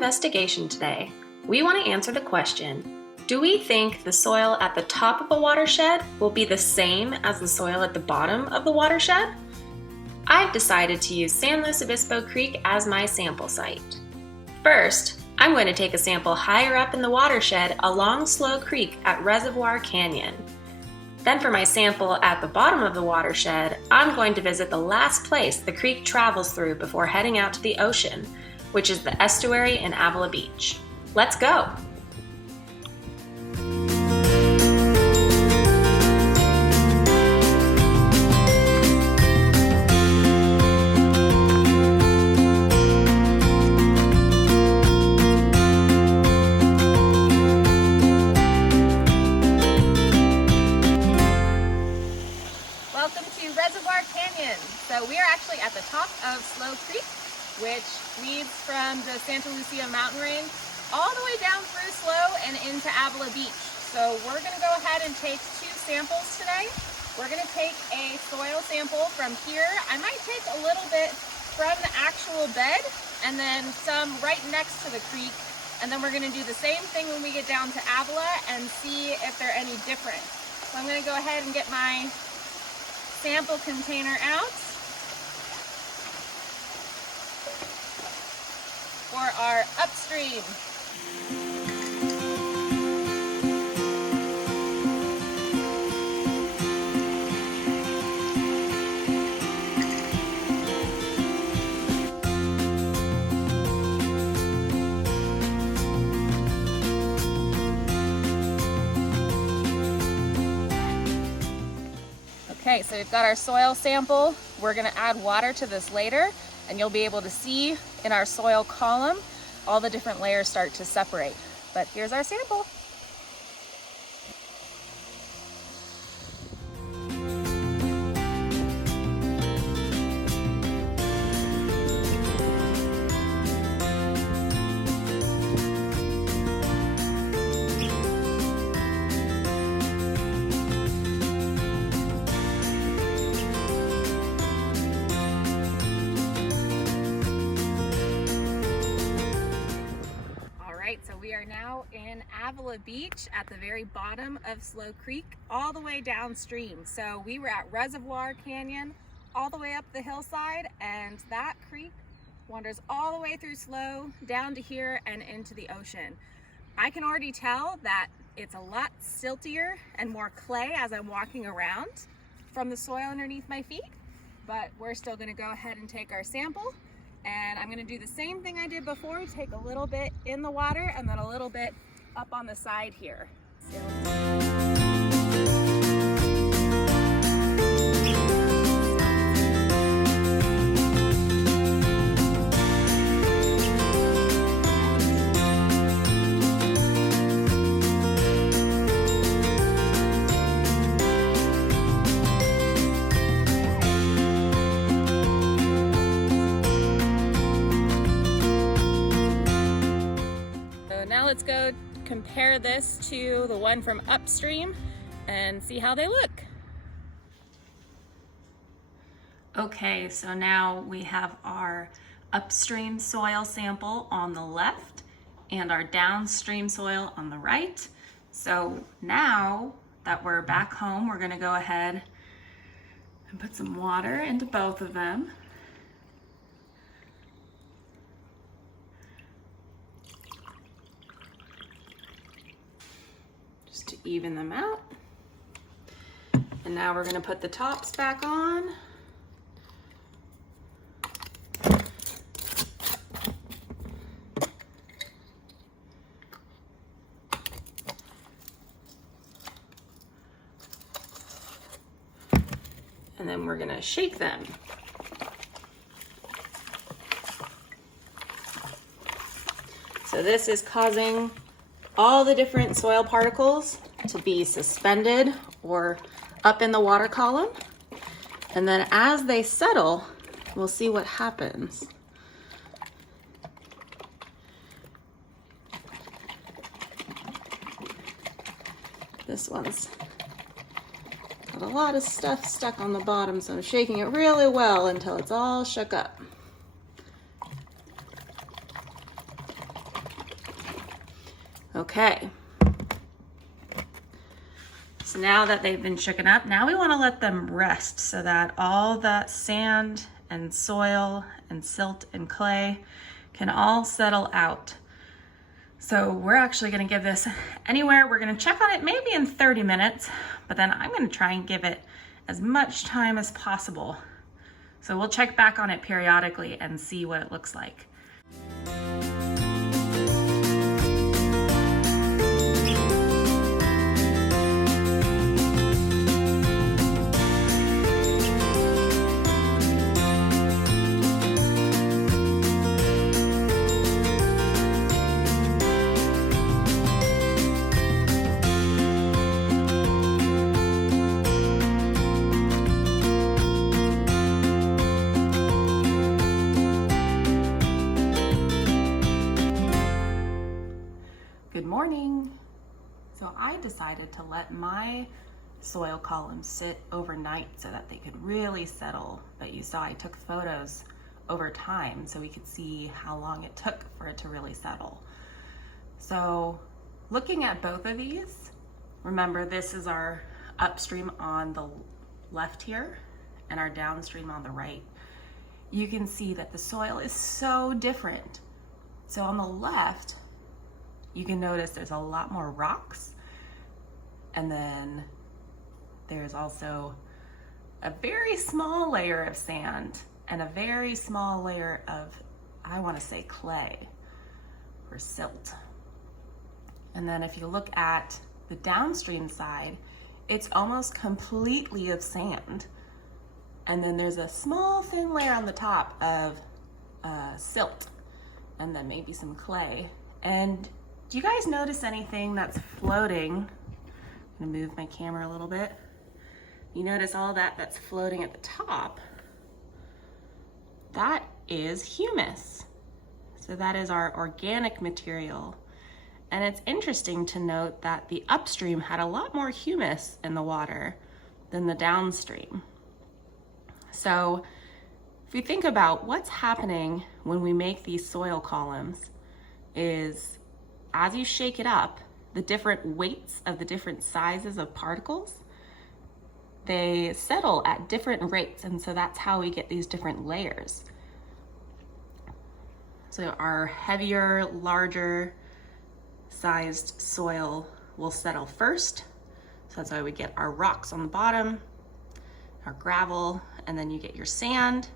investigation today, we want to answer the question, do we think the soil at the top of a watershed will be the same as the soil at the bottom of the watershed? I've decided to use San Luis Obispo Creek as my sample site. First, I'm going to take a sample higher up in the watershed along Slow Creek at Reservoir Canyon. Then for my sample at the bottom of the watershed, I'm going to visit the last place the creek travels through before heading out to the ocean, which is the estuary in Avila Beach. Let's go! Welcome to Reservoir Canyon. So we are actually at the top of Slow Creek, which leads from the Santa Lucia mountain range all the way down through Slow and into Avila Beach. So we're going to go ahead and take two samples today. We're going to take a soil sample from here. I might take a little bit from the actual bed and then some right next to the creek. And then we're going to do the same thing when we get down to Avila and see if they're any different. So I'm going to go ahead and get my sample container out for our upstream. Okay, so we've got our soil sample. We're going to add water to this later, and you'll be able to see in our soil column all the different layers start to separate. But here's our sample. So we are now in Avila Beach at the very bottom of Slow Creek, all the way downstream. So we were at Reservoir Canyon, all the way up the hillside, and that creek wanders all the way through Slow, down to here and into the ocean. I can already tell that it's a lot siltier and more clay as I'm walking around from the soil underneath my feet, but we're still gonna go ahead and take our sample. And I'm gonna do the same thing I did before, take a little bit in the water and then a little bit up on the side here. Now let's go compare this to the one from upstream and see how they look. Okay, so now we have our upstream soil sample on the left and our downstream soil on the right. So now that we're back home, we're gonna go ahead and put some water into both of them. To even them out. And now we're going to put the tops back on. And then we're going to shake them. So this is causing all the different soil particles to be suspended or up in the water column. And then as they settle, we'll see what happens. This one's got a lot of stuff stuck on the bottom, so I'm shaking it really well until it's all shook up. Okay. So now that they've been shooken up, now we want to let them rest so that all that sand and soil and silt and clay can all settle out. So we're actually going to give this anywhere, we're going to check on it maybe in 30 minutes, but then I'm going to try and give it as much time as possible. So we'll check back on it periodically and see what it looks like. Good morning. So I decided to let my soil columns sit overnight so that they could really settle. But you saw I took photos over time so we could see how long it took for it to really settle. So looking at both of these, remember this is our upstream on the left here and our downstream on the right. You can see that the soil is so different. So on the left, you can notice there's a lot more rocks, and then there's also a very small layer of sand and a very small layer of, I want to say, clay or silt. And then if you look at the downstream side, it's almost completely of sand. And then there's a small thin layer on the top of silt, and then maybe some clay. And do you guys notice anything that's floating? I'm gonna move my camera a little bit. You notice all that's floating at the top? That is humus. So that is our organic material. And it's interesting to note that the upstream had a lot more humus in the water than the downstream. So if we think about what's happening when we make these soil columns is, as you shake it up, the different weights of the different sizes of particles, they settle at different rates, and so that's how we get these different layers. So our heavier, larger sized soil will settle first. So that's why we get our rocks on the bottom, our gravel, and then you get your sand,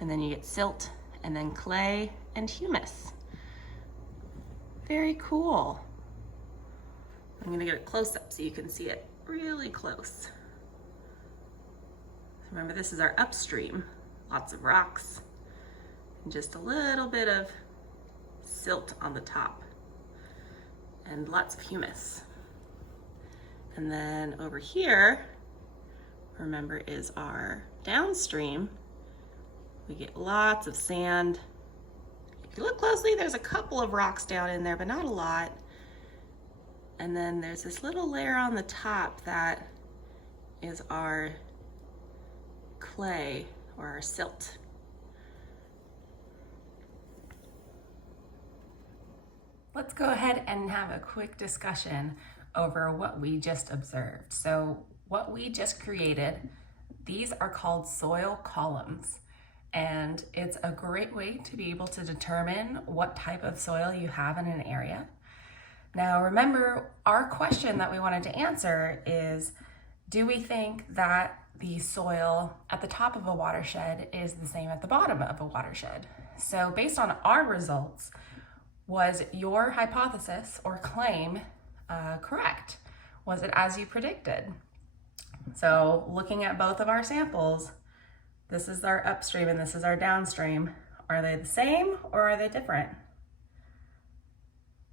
and then you get silt, and then clay and humus. Very cool. I'm gonna get a close up so you can see it really close. Remember, this is our upstream. Lots of rocks and just a little bit of silt on the top and lots of humus. And then over here, remember, is our downstream. We get lots of sand. If you look closely, there's a couple of rocks down in there, but not a lot. And then there's this little layer on the top that is our clay or our silt. Let's go ahead and have a quick discussion over what we just observed. So what we just created, these are called soil columns. And it's a great way to be able to determine what type of soil you have in an area. Now remember, our question that we wanted to answer is, do we think that the soil at the top of a watershed is the same at the bottom of a watershed? So based on our results, was your hypothesis or claim correct? Was it as you predicted? So looking at both of our samples, this is our upstream and this is our downstream. Are they the same or are they different?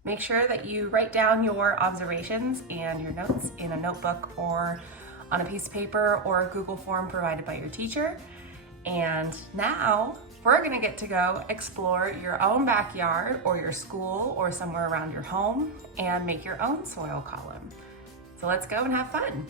Make sure that you write down your observations and your notes in a notebook or on a piece of paper or a Google form provided by your teacher. And now we're gonna get to go explore your own backyard or your school or somewhere around your home and make your own soil column. So let's go and have fun.